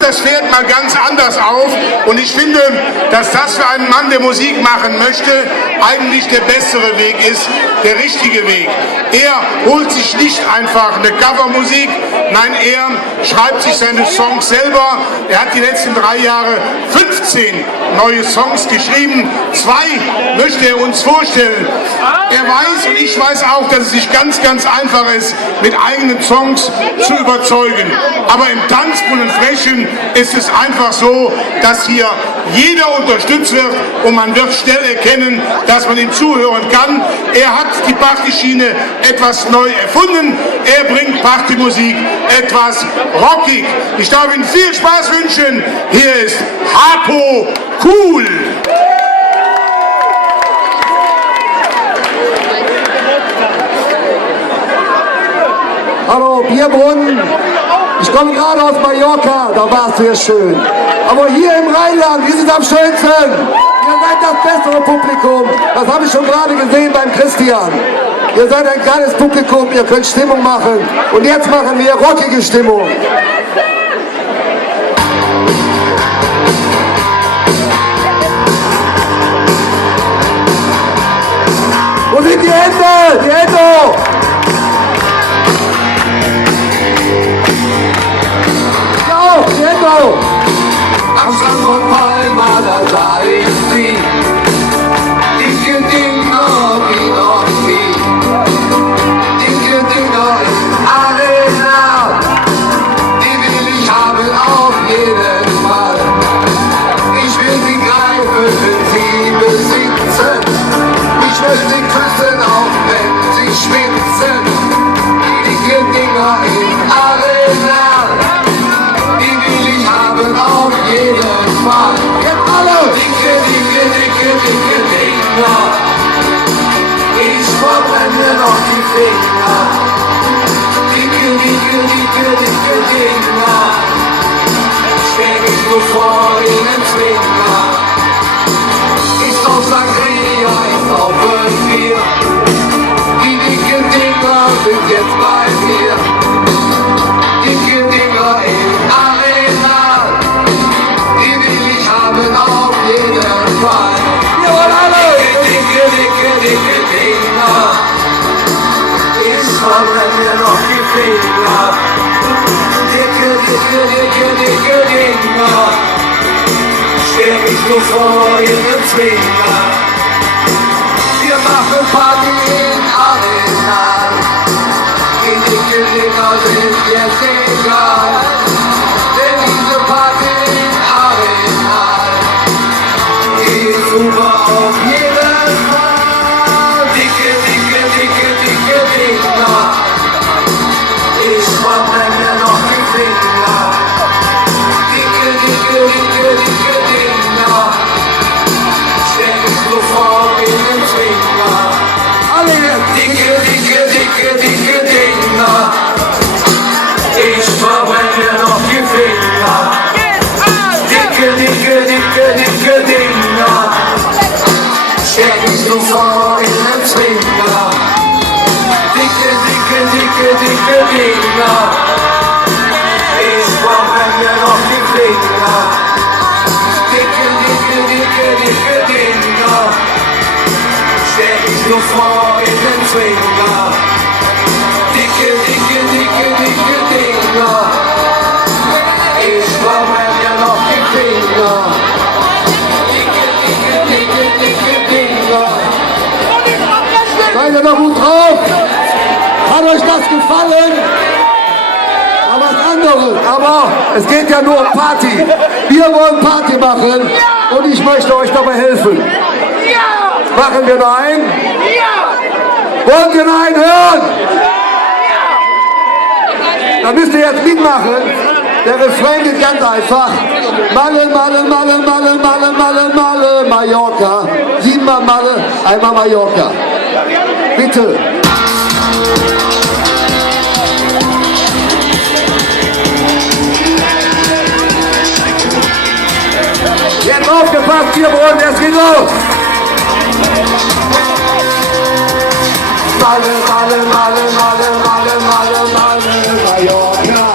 Das Pferd mal ganz anders auf und ich finde, dass das für einen Mann, der Musik machen möchte, eigentlich der bessere Weg ist, der richtige Weg. Er holt sich nicht einfach eine Covermusik, nein, er schreibt sich seine Songs selber. Er hat die letzten 3 Jahre 15 neue Songs geschrieben, 2 möchte er uns vorstellen. Er weiß und ich weiß auch, dass es nicht ganz einfach ist, mit eigenen Songs zu überzeugen. Aber im Tanzbrunnen Frechen ist es einfach so, dass hier jeder unterstützt wird und man wird schnell erkennen, dass man ihm zuhören kann. Er hat die Partyschiene etwas neu erfunden. Er bringt Partymusik etwas rockig. Ich darf Ihnen viel Spaß wünschen. Hier ist Harpo Cool. Hallo, Bierbrunnen. Ich komme gerade aus Mallorca, da war es sehr schön. Aber hier im Rheinland ist es am schönsten. Ihr seid das bessere Publikum. Das habe ich schon gerade gesehen beim Christian. Ihr seid ein geiles Publikum, ihr könnt Stimmung machen. Und jetzt machen wir rockige Stimmung. Wo sind die Hände? Die Hände! Am Strand von Palma, da sah ich sie. Dicke Dinger wie noch nie. Dicke Dinger in Arena. Die will ich haben auf jeden Fall. Ich will sie greifen, wenn sie besitzen. Ich möchte sie küssen, auch wenn sie schwitzen. Dicke Dinger in Arena. Auf jeden Fall. Jetzt alle! Dicke Dinger. Ich verbrenne noch die Finger. Dicke Dinger. Steck ich nur vor in den Finger. Ist auf Sangria, ist auf Bier. Die dicke Dinger sind jetzt bei mir. Dicke Dinger in Arena. Auf jeden Fall. Wir wollen alle! Dicke Dinger. Ich verbrenne noch die Finger. Dicke Dinger. Steck ich nur vor ihren Zwinger. Wir machen Party in Arena. Die dicke Dinger sind jetzt egal. Denn diese Party in Arena super auf jeden Fall. Dicke Dinger. Ich verbrenne noch die Finger. Dicke Dinger. Steck ich nur vor in den Finger. Alle dicke Dinger. Ich verbrenne noch die Finger. Dicke Dinger. Steck ich nur vor in den Zwinger. Dicke Dinger. Ich verbrenne noch die Finger. Dicke Dinger. Steck ich nur vor in den Zwinger. Dicke Dinger. Ich verbrenne noch die Finger. Seid ihr noch gut drauf? Hat euch das gefallen? Aber was anderes. Aber es geht ja nur um Party. Wir wollen Party machen und ich möchte euch dabei helfen. Machen wir noch einen? Wollen wir noch einen hören? Dann müsst ihr jetzt mitmachen. Der Refrain geht ganz einfach. Malle, Malle, Malle, Malle, Malle, Malle, Malle, Mallorca. 7-mal Malle, einmal Mallorca. Bitte. Jetzt aufgepasst, Bierbrunnen, es geht los. Malle, Malle, Malle, Malle, Malle, Malle, Malle, Mallorca.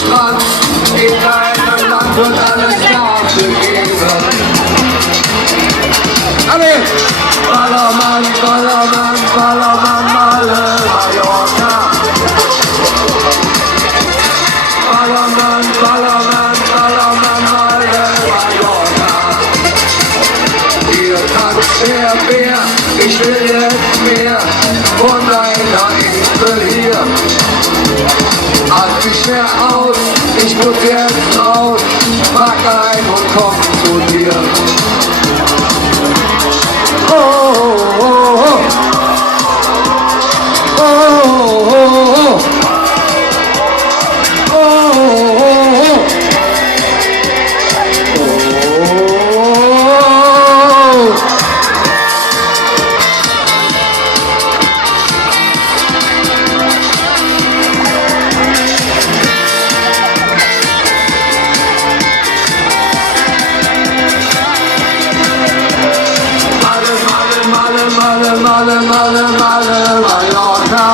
Strand, in deinem Land wird alles nachgegeben. Alle! Ballermann, Ballermann, Ballermann, Malle, Mallorca. Ballermann, Ballermann, Ballermann, Malle, Mallorca. Hier tanzt der Bär, ich will jetzt mehr von deiner Insel hier. Halt mich mehr aus, ich muss jetzt raus, pack ein und komm zu dir. Oh, oh, oh, oh. Oh, oh, oh. Oh, oh, oh. Malle, Malle, Malle, Mallorca.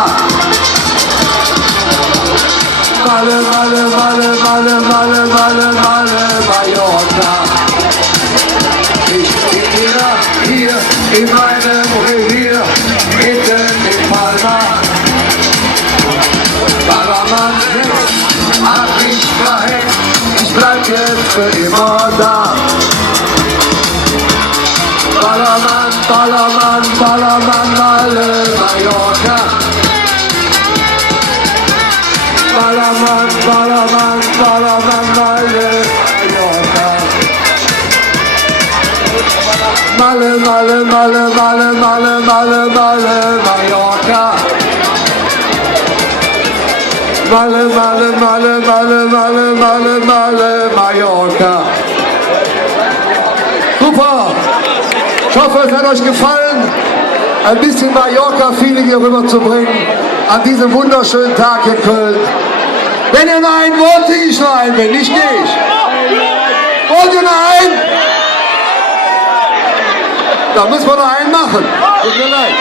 Malle, Malle, Malle, Malle, Malle, Malle, Malle, Mallorca. Ich bin hier in meinem Revier, mitten in Palma. Ballermann 6 hat mich verhängt, ich bleib jetzt für immer da. Ballermann, Ballermann, Ballermann, Malle, Mallorca. Ballermann, Ballermann, Ballermann, Malle, Mallorca. Malle, Malle, Malle, Malle, Malle, Malle, Malle, Mallorca. Malle, Malle, Malle, Malle, Malle, Malle, Malle, Mallorca. Super! Ich hoffe, es hat euch gefallen, ein bisschen Mallorca-Feeling hier rüber zu bringen, an diesem wunderschönen Tag in Köln. Wenn ihr noch einen wollt, singe ich noch einen, wenn nicht, gehe ich. Wollt ihr noch einen? Da müssen wir noch einen machen. Tut mir leid.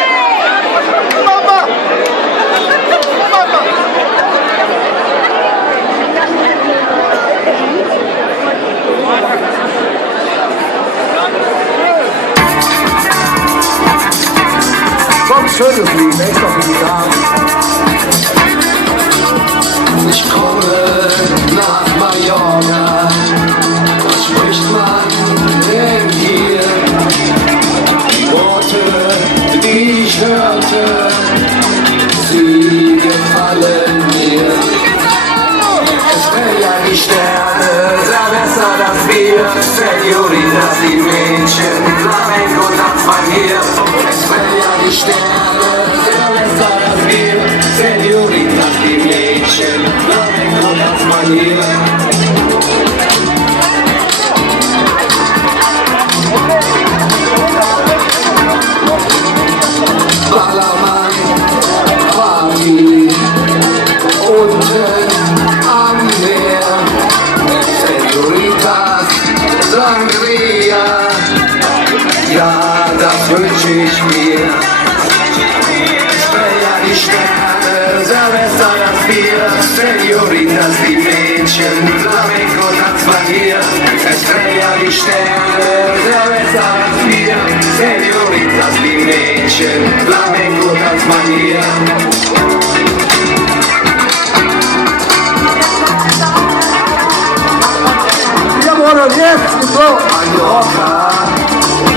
Komm, schönes Lied, extra für die Damen. Ich komme nach Mallorca. Was spricht man denn hier? Die Worte, die ich hörte, sie gefallen mir. Es fällt ja die Sterne, Silvester das Bier, Senoritas, die Mädchen, Flamenco tanzt man hier. Es fällt ja die Sterne, Silvester das Bier, Senoritas, die Mädchen, Flamenco tanzt man hier. Ballermann, Party, unten am Meer, Senoritas, Sangria, ja, das wünsch ich mir. Es fällt ja die Sterne, Silvester das Bier, Senoritas, die Mädchen, Flamenco tanzt man hier. Es fällt ja die Sterne, Silvester das Bier, Senoritas, die Mädchen, Flamenco tanzt man hier. Jawohl, und jetzt ist so. Mallorca,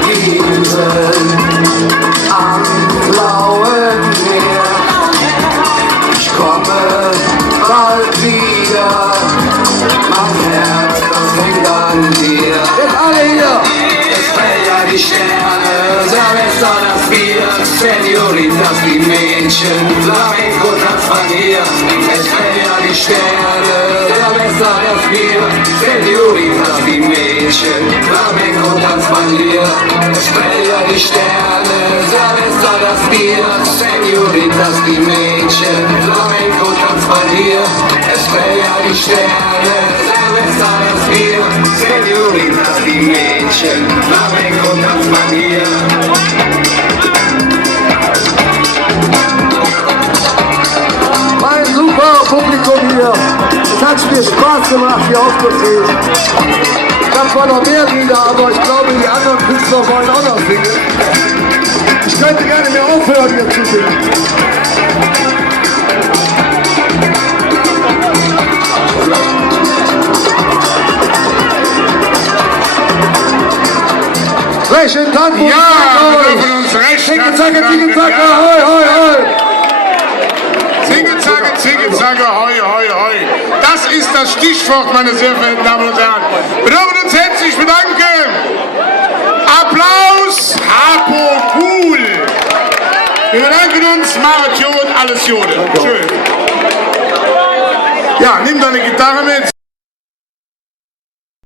die Inseln am blauen Meer. Ich komme bald wieder, mein Herz, das hängt an dir. Jetzt alle hier. Es fällt ja die Sterne, Silvester das Bier, Senoritas, die Mädchen, Flamenco tanzt man hier. Es fällt ja die Sterne, Silvester das Bier, Senoritas, die Mädchen, Flamenco tanzt man hier. Es fällt ja die Sterne, Silvester das Bier, Senoritas, die Mädchen, Flamenco tanzt man hier. Es fällt ja die Sterne, Silvester das Bier, Senoritas, die Mädchen, Flamenco tanzt man hier. Mein super Publikum hier. Es hat mir Spaß gemacht, hier aufzutreten. Ich habe zwar noch mehr Lieder, aber ich glaube, die anderen Künstler wollen auch noch singen. Ich könnte gerne mehr aufhören, hier zu singen. Rechten Tag, Ja, wir dürfen uns recht Zicke-Zacke, Zicke-Zacke, hoi, hoi, hoi. Zicke-Zacke, Zicke-Zacke, hoi, hoi, hoi. Das ist das Stichwort, meine sehr verehrten Damen und Herren. Wir dürfen uns herzlich bedanken. Applaus, Hapo Pool. Wir bedanken uns, Marit Jod, alles Jode. Schön. Ja, nimm deine Gitarre mit.